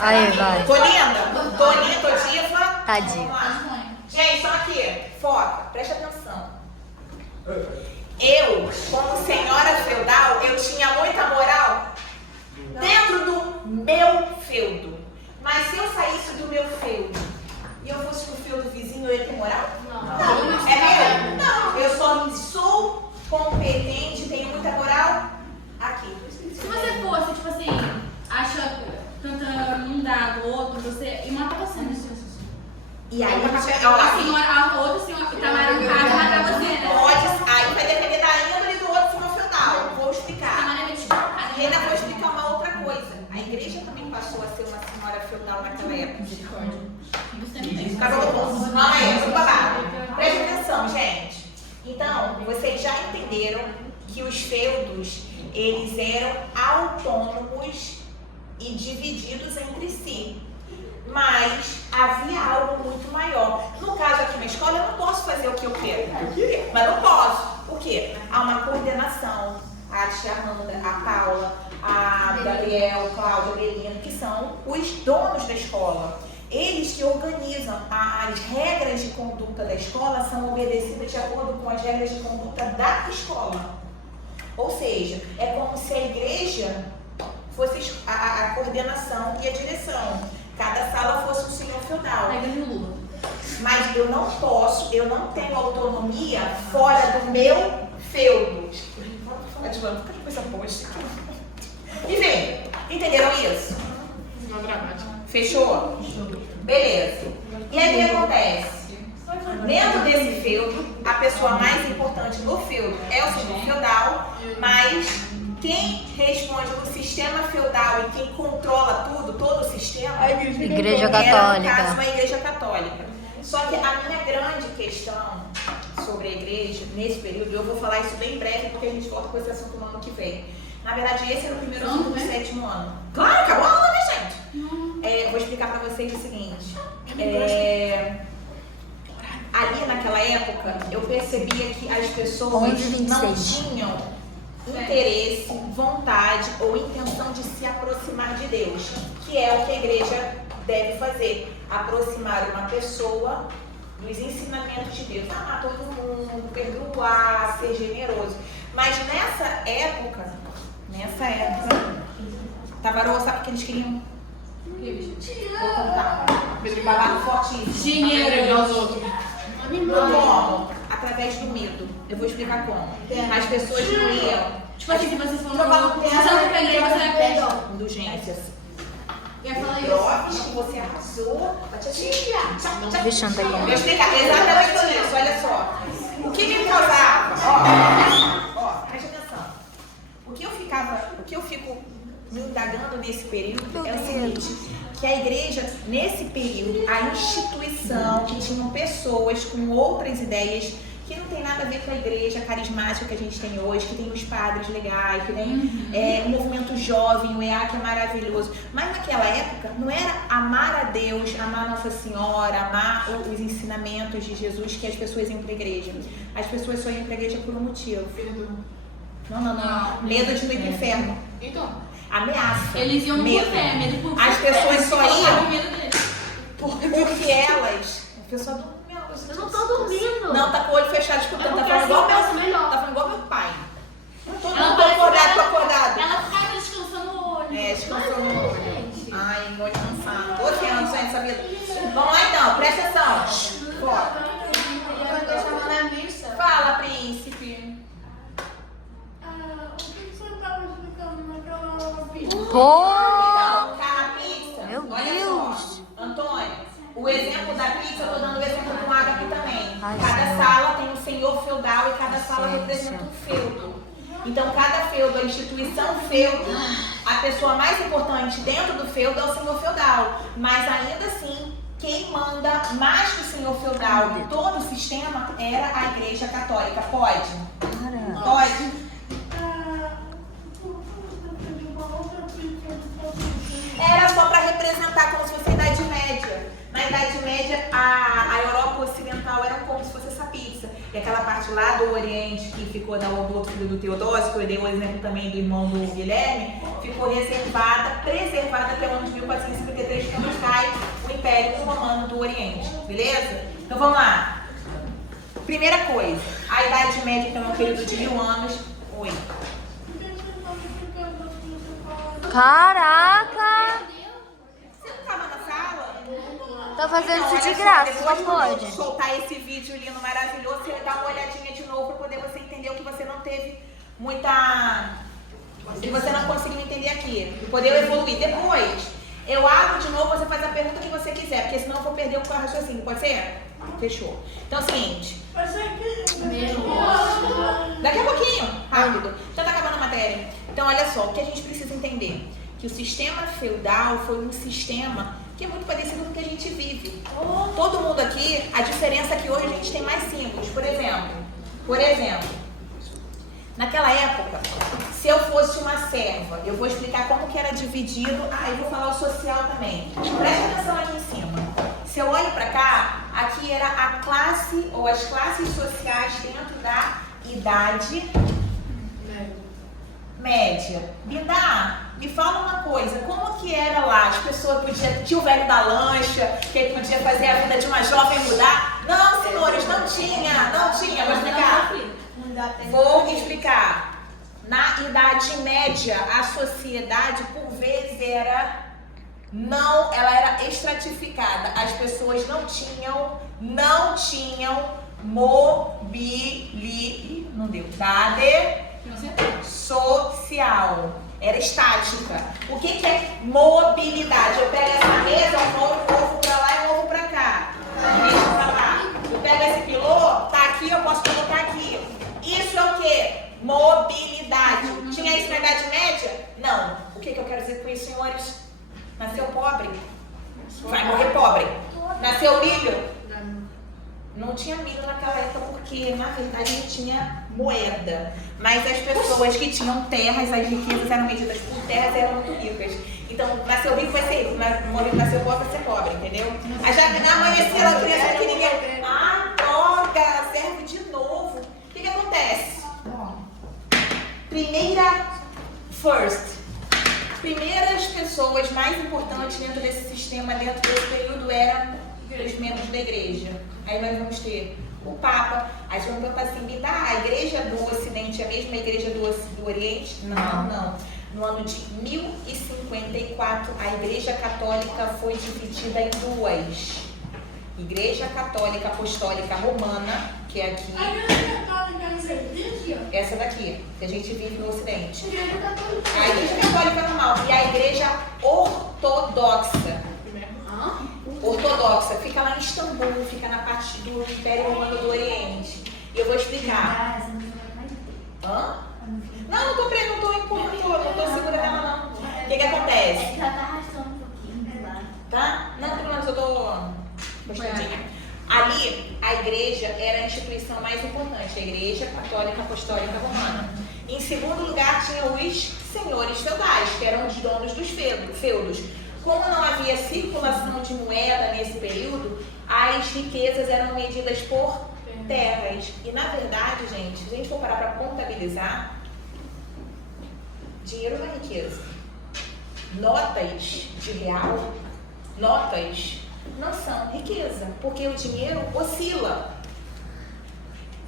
Aí, vai. Tô linda? Tô linda, tô diva? Tadinho. Vamos lá. Gente, só aqui, foca, preste atenção. Eu, como senhora feudal, eu tinha muita moral dentro do meu feudo. Mas se eu saísse do meu feudo e eu fosse pro feudo vizinho, eu ia ter moral? Não. É meu? Não. Eu só sou competente, tenho muita moral aqui. Se você fosse, tipo assim, tenta um dado, outro, você ia matar você, né? E aí, a outra senhora que trabalha no carro matar você, né? pode, aí vai depender da índole do outro senhor feudal. Vou explicar. Rena, vou explicar uma outra coisa. A igreja também passou a ser uma senhora feudal naquela época. Calma aí, vamos babado. Preste atenção, gente. Então, vocês já entenderam que os feudos, eles eram autônomos e divididos entre si. Mas havia algo muito maior. No caso aqui na escola, eu não posso fazer o que eu quero. Mas não posso. Por quê? Há uma coordenação. A tia Amanda, a Paula, a Gabriel, Cláudia, Belina, que são os donos da escola. Eles que organizam. As regras de conduta da escola são obedecidas de acordo com as regras de conduta da escola. Ou seja, é como se a igreja fosse a coordenação e a direção. Cada sala fosse um senhor feudal. Mas eu não posso, eu não tenho autonomia fora do meu feudo. Vamos falar de lama, que coisa boa isso aqui. E vem, entenderam isso? Não dramático. Fechou? Beleza. E aí o que acontece? Dentro desse feudo, a pessoa mais importante no feudo é o senhor feudal, mas quem responde no sistema feudal e quem controla tudo, todo o sistema, Igreja era, Católica. no caso, uma igreja católica. Só que a minha grande questão sobre a igreja, nesse período, eu vou falar isso bem breve, porque a gente volta com esse assunto no ano que vem. Na verdade, esse era o primeiro assunto do 7º ano. Claro, acabou a aula, né, gente? Eu vou explicar pra vocês o seguinte. Ali naquela época, eu percebia que as pessoas 11h26. não tinham interesse, vontade ou intenção de se aproximar de Deus, que é o que a igreja deve fazer, aproximar uma pessoa dos ensinamentos de Deus, amar todo mundo, perdoar, ser generoso. Mas nessa época, Tavarô, sabe o que eles queriam? Vou contar. Babado fortíssimo. Dinheiro aos outros. Como? Através do medo. Eu vou explicar como. As pessoas não iam. Tipo assim, se vocês falam, você não tem pra igreja, você vai perder. Indulgências. Eu ia falar isso. Proves que você arrasou. Vixe, Antônia. Vou explicar exatamente isso, olha só. O que me causava? Ó, presta atenção. O que eu fico me indagando nesse período é o seguinte, que a igreja, nesse período, a instituição, que tinham pessoas com outras ideias, que não tem nada a ver com a igreja carismática que a gente tem hoje, que tem os padres legais, que tem o movimento jovem, o EA, que é maravilhoso. Mas naquela época, não era amar a Deus, amar Nossa Senhora, amar os ensinamentos de Jesus que as pessoas iam para a igreja. As pessoas só iam para a igreja por um motivo. Não. Medo de não ir para o inferno. Então. Ameaça. Eles iam no fé, medo por As pessoas só iam medo deles. porque elas... A pessoa dorme. Eu não tô dormindo. Não, tá com o olho fechado escutando. Tá falando igual meu pai. Não tô acordado. Ela ficava descansando o olho. Descansando o olho. Ai, olho cansado. Tô ferrando, gente, sabia? Vamos lá então, presta atenção. Bora. Quando eu estava na missa. Fala, príncipe. O que você estava explicando naquela pizza? Pô! Então, na pizza. Meu Olha Deus. só, Antônio, o exemplo da pizza, eu tô dando o exemplo com ágape também. Ai, Cada Senhor. sala tem um senhor feudal e cada sala Gente. representa um feudo. Então, cada feudo, a instituição feudo, a pessoa mais importante dentro do feudo é o senhor feudal. Mas ainda assim, quem manda mais que o senhor feudal e todo o sistema era a igreja católica. Pode? Caramba. Pode? Era só para representar como se fosse a Idade Média. Na Idade Média, a Europa Ocidental era como se fosse essa pizza. E aquela parte lá do Oriente, que ficou do outro filho do Teodósio, que eu dei um exemplo também do irmão do Guilherme, ficou reservada, preservada até o ano de 1453, Império Romano do Oriente, beleza? Então vamos lá. Primeira coisa, a Idade Média tem um período de 1000 anos. Oi. Por que você tá me explicando as coisas que eu falo? Caraca! Você não tava na sala? Tá fazendo Então, isso de olha graça, só, só depois que eu pode. soltar esse vídeo lindo, maravilhoso, você dá uma olhadinha de novo pra poder você entender o que você não teve muita... o que você não conseguiu entender aqui. E poder evoluir. Depois, eu abro de novo, você faz a pergunta que você quiser, porque senão eu vou perder o raciocínio. Pode ser? Fechou. Então é o seguinte. Mas é que... Daqui a pouquinho, rápido. Já tá acabando a matéria. Então, olha só, o que a gente precisa entender? Que o sistema feudal foi um sistema que é muito parecido com o que a gente vive. Todo mundo aqui, a diferença é que hoje a gente tem mais símbolos. Por exemplo, naquela época, se eu fosse uma serva, eu vou explicar como que era dividido. Ah, eu vou falar o social também. Presta atenção aqui em cima. Se eu olho pra cá, aqui era a classe ou as classes sociais dentro da idade média. Bidá, me fala uma coisa, como que era lá? As pessoas podiam, tinha o velho da lancha, que ele podia fazer a vida de uma jovem mudar? Não, senhores, não tinha. Vou explicar. Vou explicar. Na Idade Média, a sociedade, por vezes, ela era estratificada. As pessoas não tinham mobilidade social. Era estática. O que é mobilidade? Eu pego essa mesa, eu movo pra lá e movo pra cá. Deixa eu falar. Eu pego esse piloto, tá aqui, eu posso colocar aqui. Isso é o quê? Mobilidade. Tinha isso na Idade Média? Não. O que eu quero dizer com isso, senhores? Nasceu pobre? Vai morrer pobre. Nasceu milho? Não tinha milho naquela época porque, na verdade, não tinha moeda. Mas as pessoas que tinham terras, as riquezas eram medidas por terras e eram muito ricas. Então, nasceu rico vai ser rico, nasceu pobre vai ser pobre, entendeu? Aí já amanheceu a criança pequenininha. Ah, droga, serve de novo. O que acontece? Primeiras pessoas mais importantes dentro desse sistema, dentro desse período, eram os membros da igreja. Aí nós vamos ter o Papa. Aí vamos perguntar assim, a igreja do Ocidente é a mesma igreja do Oriente? Não. No ano de 1054, a igreja católica foi dividida em duas. Igreja Católica Apostólica Romana, que é aqui. A igreja católica não existe? Essa daqui, que a gente vive no Ocidente. A igreja católica. A igreja católica normal e a igreja ortodoxa. Ortodoxa, fica lá em Istambul, fica na parte do Império Romano do Oriente. E eu vou explicar. Hã? Não tô segura nela não. O que acontece? Ela tá arrastando um pouquinho de lado. Tá? Não, eu tô gostadinha. Ali, a igreja era a instituição mais importante, a Igreja Católica Apostólica Romana. Em segundo lugar, tinha os senhores feudais, que eram os donos dos feudos. Como não havia circulação de moeda nesse período, as riquezas eram medidas por terras. E na verdade, gente, se a gente for parar para contabilizar, dinheiro não é riqueza. Notas de real, notas não são riqueza, porque o dinheiro oscila.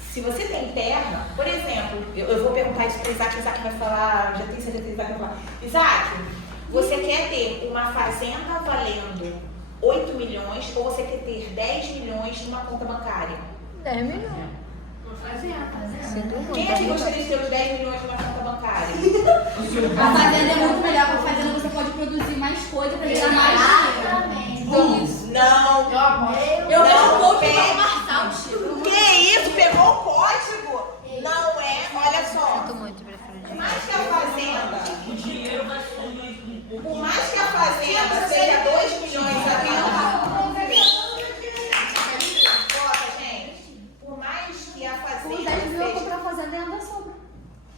Se você tem terra, por exemplo, eu vou perguntar isso para Isaac vai falar, já tenho certeza que Isaac vai falar. Isaac, você quer ter uma fazenda valendo 8 milhões ou você quer ter 10 milhões numa conta bancária? 10 milhões. Quem aqui gostaria de ter os 10 milhões numa conta bancária? A fazenda é muito melhor, porque a fazenda você pode produzir mais coisa pra gerar mais dinheiro. Isso. Não. Eu vejo Não, um pouco pega. de marçal, Chico. Que isso? Pegou o código? Não é, olha só. Sinto muito, prefiro Por mais que a fazenda, seja 2 milhões a venda, gente. Por mais que a Com fazenda os 10 mil eu seja... compro a fazenda e ainda sobra.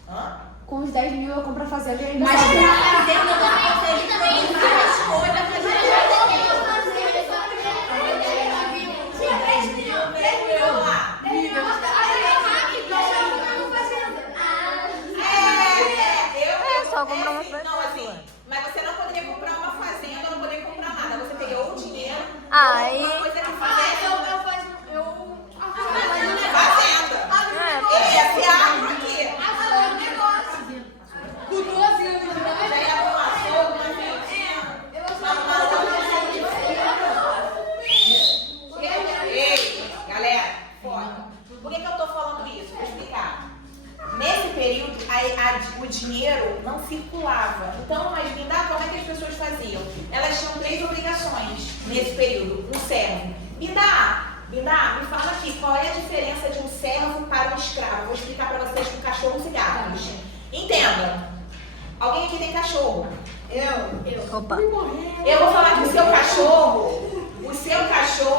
Hã? Com os 10 mil eu compro a fazenda e ainda Mas sobra. pra fazenda você produzir mais coisa pra gerar Aí. Uma coisa que fizesse Eu faço. fazenda. Esse agro aqui. Com 12 anos de idade. Já ia pra um açougue, uma vendinha. Ei, galera, foda. Por que eu tô falando isso? Vou explicar. Nesse período, o dinheiro não circulava. Então, mas como é que as pessoas faziam? Elas tinham 3 obrigações nesse período. Um servo. Me fala aqui, qual é a diferença de um servo para um escravo? Vou explicar para vocês com cachorros e gatos. Entenda. Alguém aqui tem cachorro? Opa. Eu vou falar que o seu cachorro